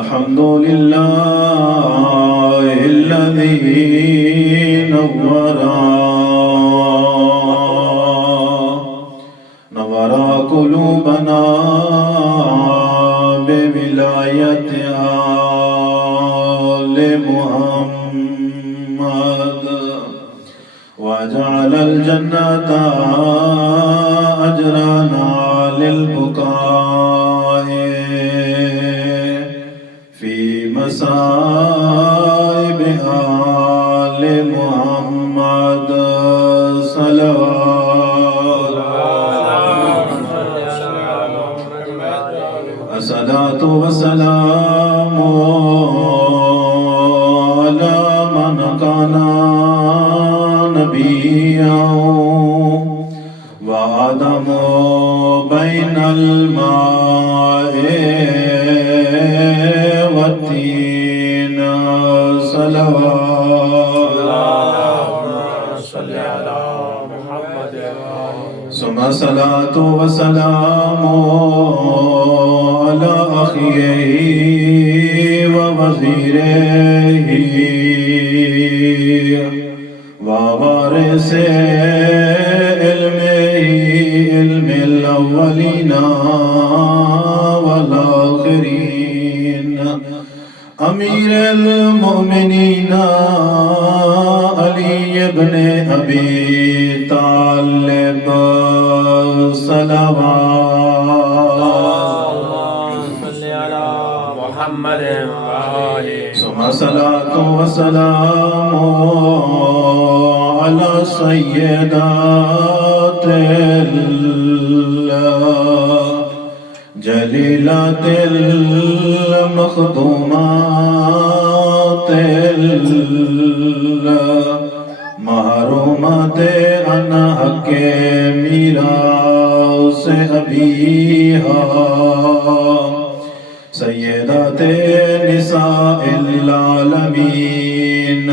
अल्हम्दुलिल्लाहिल्लज़ी नव्वरा कुलूबना बिविलायति आले मुहम्मद वजअलल जन्नता अजरना लिलबुकाए फी मसाइब आले मुहम्मद अस्सलातु वस्सलामु अला मन काना नबिय्यन व आदमु बैनल माए वत्तीन सुम्मा सलातु वस्सलामु अला अखीही व वज़ीरिही व वारिसे इल्मिल अव्वलीना वल आखिरीन अमीरुल मोमिनीन अली इब्न अबी तालिब सुम्मा सलातु वस्सलामु अला सय्यदातिल जलीलातिल मखदूमातिल महरूमाते अन हक़्क़े मीरास अबीहा सय्यदाते निसाइल आलमीन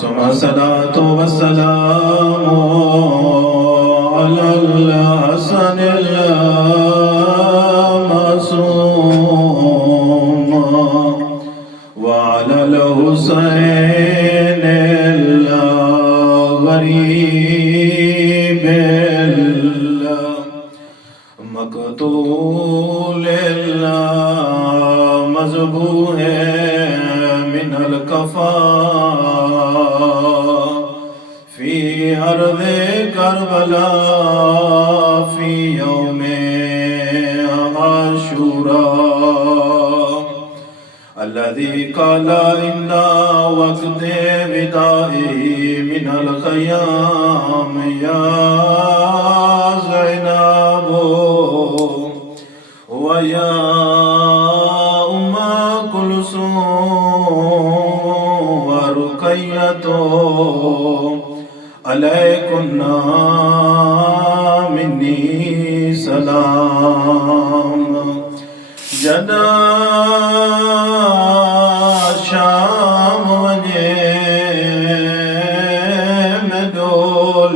सुम्मा सलातु वस्सलामु अलल हसनिल मासूम व अलल हुसैनिल गरीबिल मक़तूलिल मज़बूह मिनल कफ़ा फी अर्ज़े करबला फी यौमे आशूरा अल्लज़ी क़ाला इन्ना वक़्ते विदाई मिनल क़याम या ज़ैनबो व या उम्मा कुलसूम व रुक़य्यतो अलैकुन्ना मिन्नी सलाम जना शाम वञे मेंदो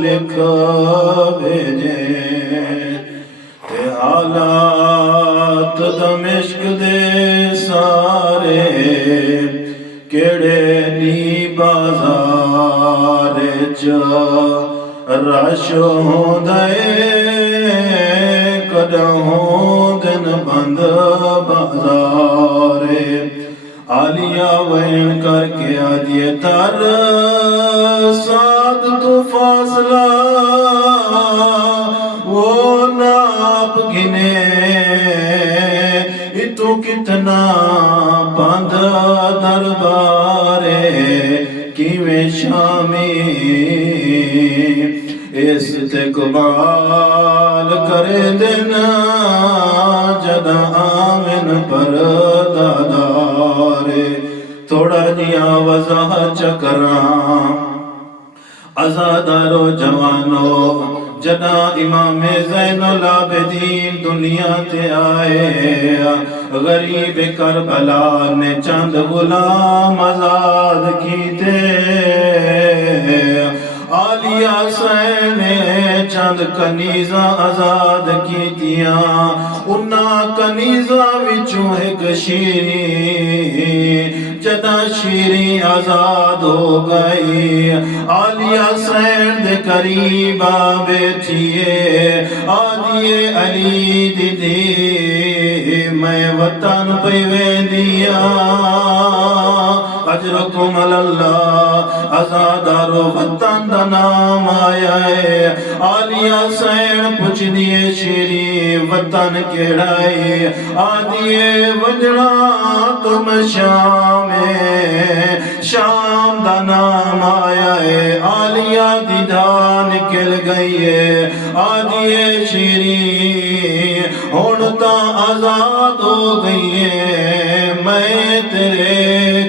लिख भेजे ते हालात दमिश्क दे सारे केड़े नी बाज़ार च रश होंदे कदहों दिन बंद बाज़ारे आलिया वैन करके आदिए तर साद तो फासला वो नाप गिने इतु कितना बंद दरबारे किवें शामी इस्तक़बाल करे दिन जदा आमिन पर दादारे थोड़ा जिया वज़ाह चकरा आज़ादारो जवानो जदा इमाम ज़ैनुल आबिदीन दुनिया ते आए गरीब करबला ने चंद गुलाम आज़ाद कीते आलिया सैने चंद कनीज़ा आजाद कीतियां उन्हां कनीज़ा विचों एक शीरी जदा शीरी आजाद हो गई आलिया सैन दे करीबा बैठिए आदिए अली दीदी मैं वतन पे वेंदिया अजरकुम अल्लाह आजादारो वतन दा नाम आया है आलिया सैन पुछ दिए शेरी वतन केड़ा है आदिए वजना तुम शाम शाम दा नाम आया है आलिया दी धान निकल गई है आदिए शेरी हुण ता आजाद हो गई है मैं तेरे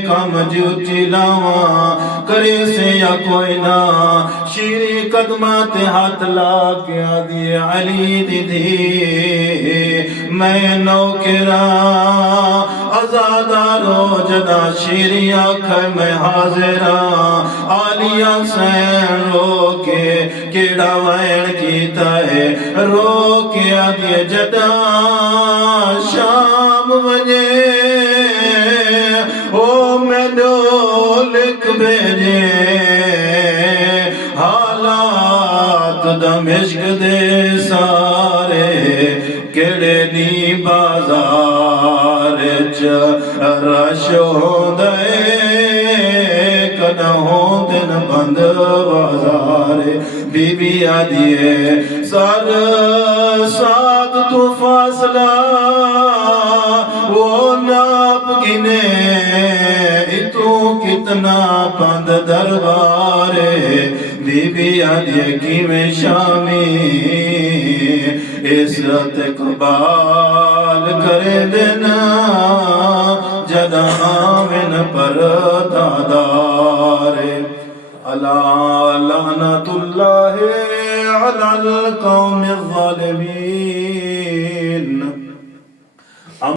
कम जूठी लावा करे से या कोई ना शीरी कदमा ते हाथ ला के आदि अली दीदी मैं नौकरा आजादारो जदा शीरी आख मैं हाजिरा आलिया सैन रो के केड़ा वैन कीता है रो के आदि जदा शाम वजे ओ मैनू लिख भेजे हालात दमिश्क दे सारे केड़े नी बाजार च रश होंदे कदा होंदन बंद बाजार बीबी आदिए सर साथ तू फासला वो नाप गिने तू कितना बंद दरबारे बीबी आदिए किवें शामी इज्जत कबाल करे देना जदा आवन पर दादारे अला लानतुल्लाहि अलल कौमिज़ ज़ालिमीन।